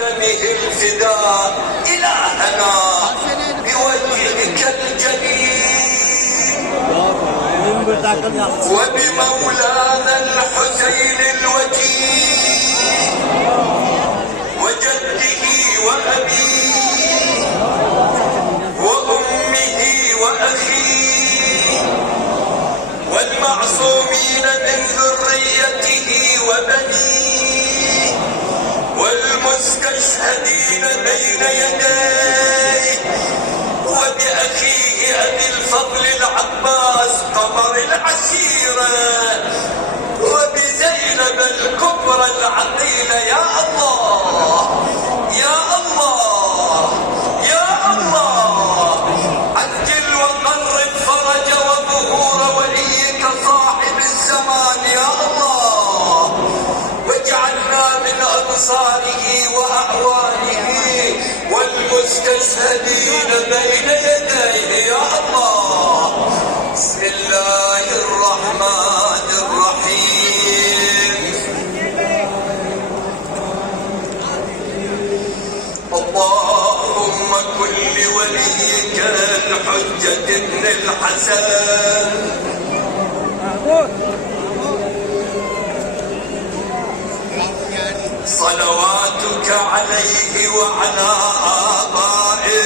دمه الفداء إلهنا بوجهك الجليل وبمولانا الحسين الوجيه وجده وأبيه وأمه وأخيه والمعصومين من ذريته وبنيه والمستشهدين بين يديه وبأخيه أبي الفضل العباس قمر العشيرة وبزينب الكبرى العقيلة. يا الله يا الله يا الله عجل وقرب فرج وظهور وليك صاحب الزمان يا الله واجعلنا من أنصاره وأعوانه والمستشهدين بين يديه يا الله. بسم الله الرحمن الرحيم. اللهم كن لوليك الحجة ابن الحسن صلواتك عليه وعلى آبائه